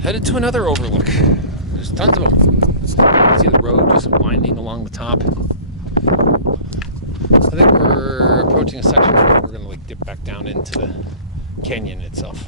Headed to another overlook. There's tons of them. You can see the road just winding along the top. I think we're approaching a section where we're gonna like dip back down into the canyon itself.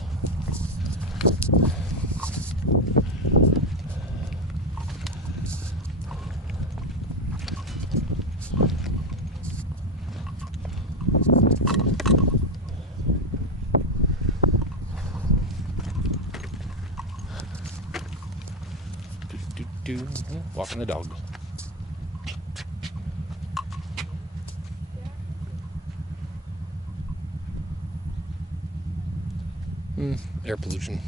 Walking the dog. Air pollution.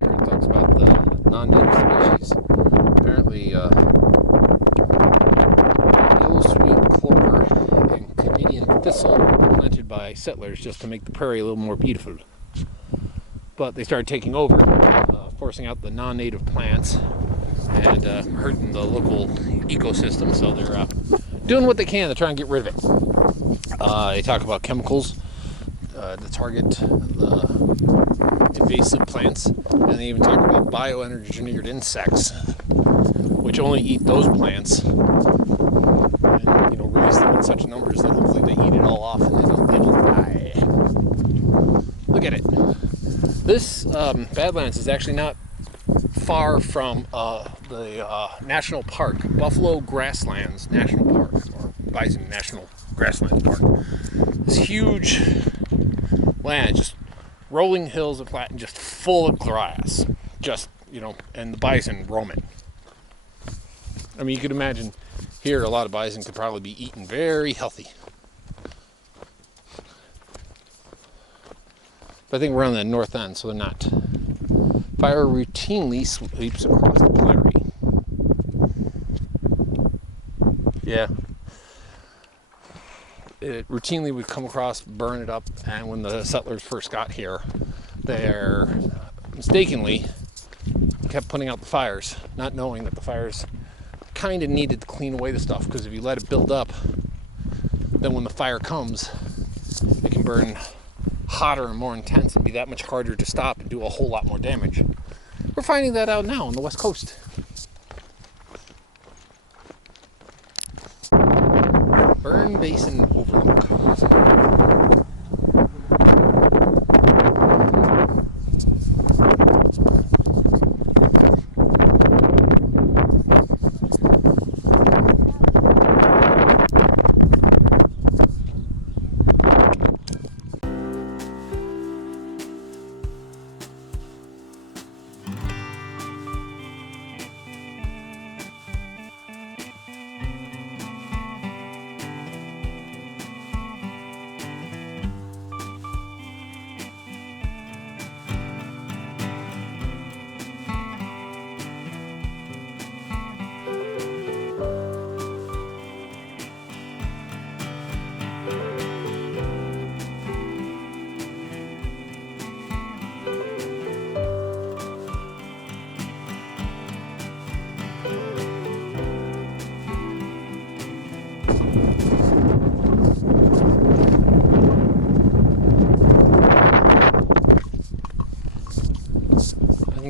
Here it talks about the non-native species. Apparently, yellow sweet clover and Canadian thistle planted by settlers just to make the prairie a little more beautiful. But they started taking over, forcing out the non-native plants and hurting the local ecosystem. So they're doing what they can to try and get rid of it. They talk about chemicals to target the invasive plants, and they even talk about bioengineered insects, which only eat those plants and release them in such numbers that hopefully they eat it all off and they don't die. Look at it. This Badlands is actually not far from the national park, Buffalo Grasslands National Park, or Bison National Grasslands Park. This huge land, just rolling hills of flat and just full of grass, and the bison roam it. I mean, you could imagine here a lot of bison could probably be eaten very healthy. But I think we're on the north end, so they're not. Fire routinely sweeps across the prairie. Yeah. It routinely would come across, burn it up, and when the settlers first got here, they mistakenly kept putting out the fires, not knowing that the fires kind of needed to clean away the stuff, because if you let it build up, then when the fire comes, it can burn hotter and more intense and be that much harder to stop and do a whole lot more damage. We're finding that out now on the west coast. Burn Basin Overlook.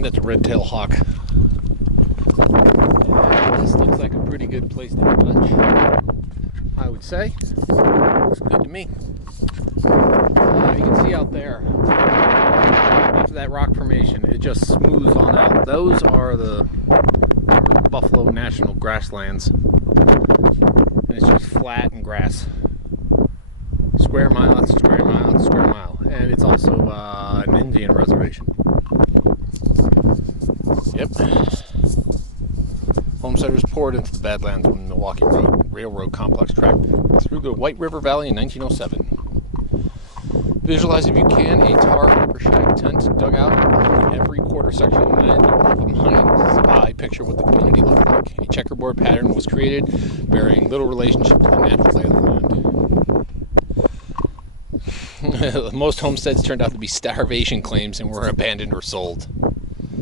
That's a red-tailed hawk. And this looks like a pretty good place to have lunch, I would say. Looks good to me. You can see out there, after that rock formation, it just smooths on out. Those are the Buffalo National Grasslands. And it's just flat and grass. Square mile, that's a square mile, that's a square mile. And it's also an Indian reservation. Yep. Homesteaders poured into the Badlands when the Milwaukee Railroad Complex tracked through the White River Valley in 1907. Visualize, if you can, a tar paper shack tent dug out in every quarter section of the land. You will have a mind's eye picture what the community looked like. A checkerboard pattern was created, bearing little relationship to the natural lay of the land. Most homesteads turned out to be starvation claims and were abandoned or sold.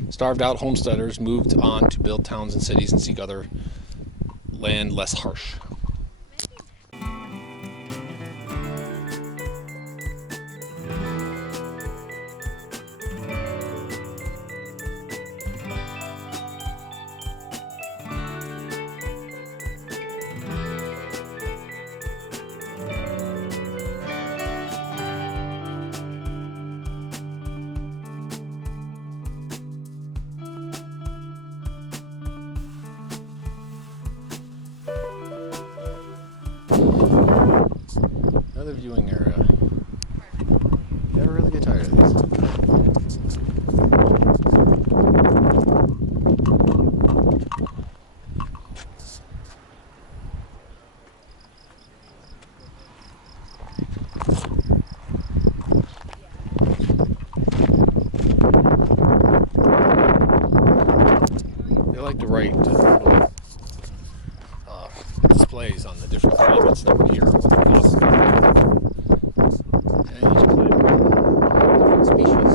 Starved out homesteaders moved on to build towns and cities and seek other land less harsh. Another viewing area. Never really get tired of these. They like to write displays on the different climates that we're here. And each climate, different species.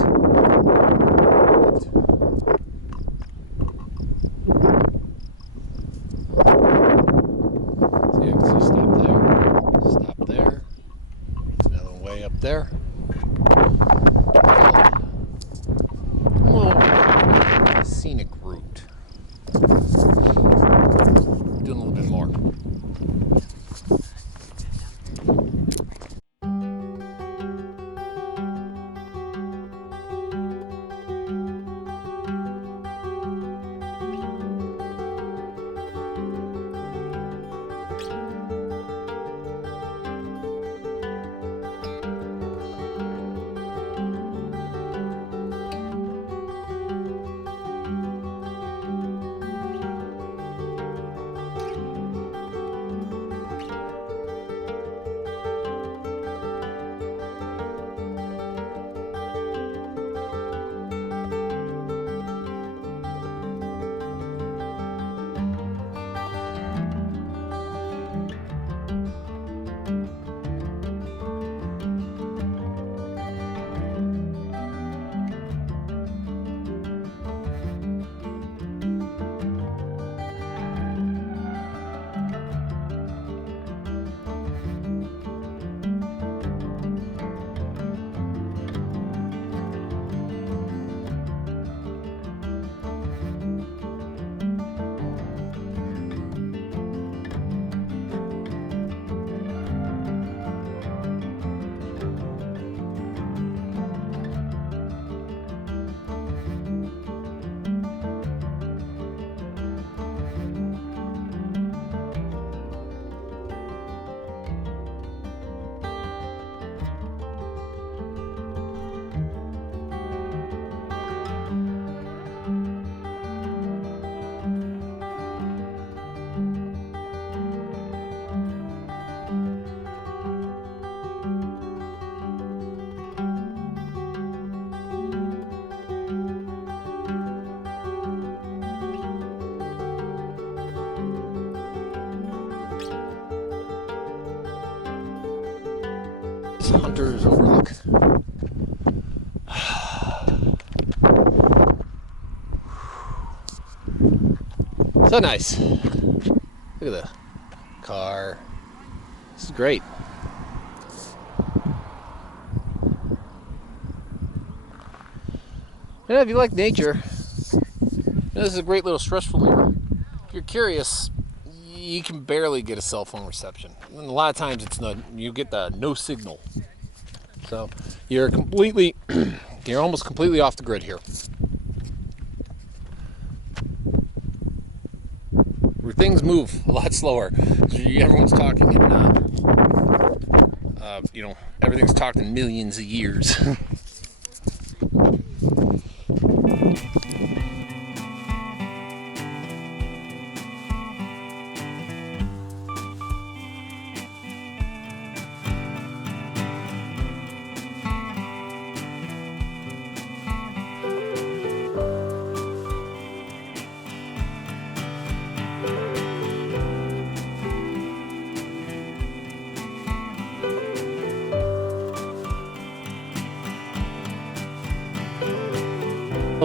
So you can see stop there, another way up there. Oh, scenic route. Doing a little bit more. Hunter's Overlook. So nice. Look at the car. This is great. And if you like nature, this is a great little stress reliever. If you're curious, you can barely get a cell phone reception. And a lot of times you get the no signal. So you're almost completely off the grid here. Where things move a lot slower. Everyone's talking in, everything's talked in millions of years.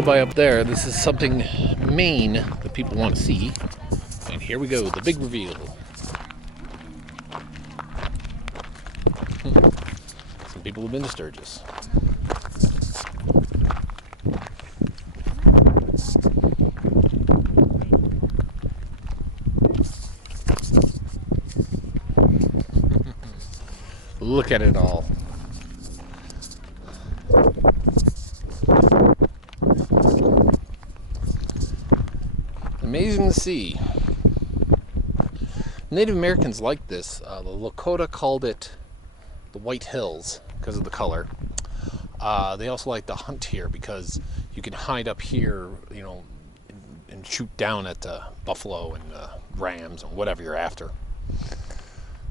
By up there, this is something Maine that people want to see. And here we go, the big reveal. Some people have been to Sturgis. Look at it all. Amazing to see. Native Americans liked this. The Lakota called it the White Hills because of the color. They also like to hunt here because you can hide up here, you know, and shoot down at buffalo and rams and whatever you're after.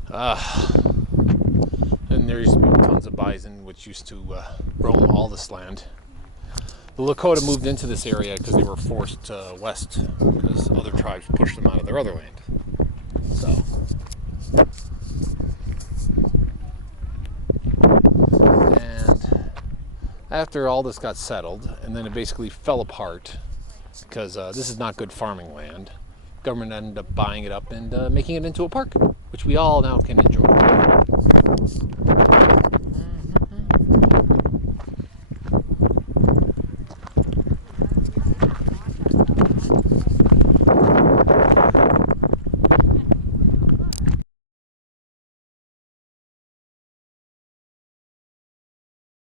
And there used to be tons of bison, which used to roam all this land. The Lakota moved into this area because they were forced west because other tribes pushed them out of their other land. So, and after all this got settled, and then it basically fell apart because this is not good farming land, government ended up buying it up and making it into a park, which we all now can enjoy.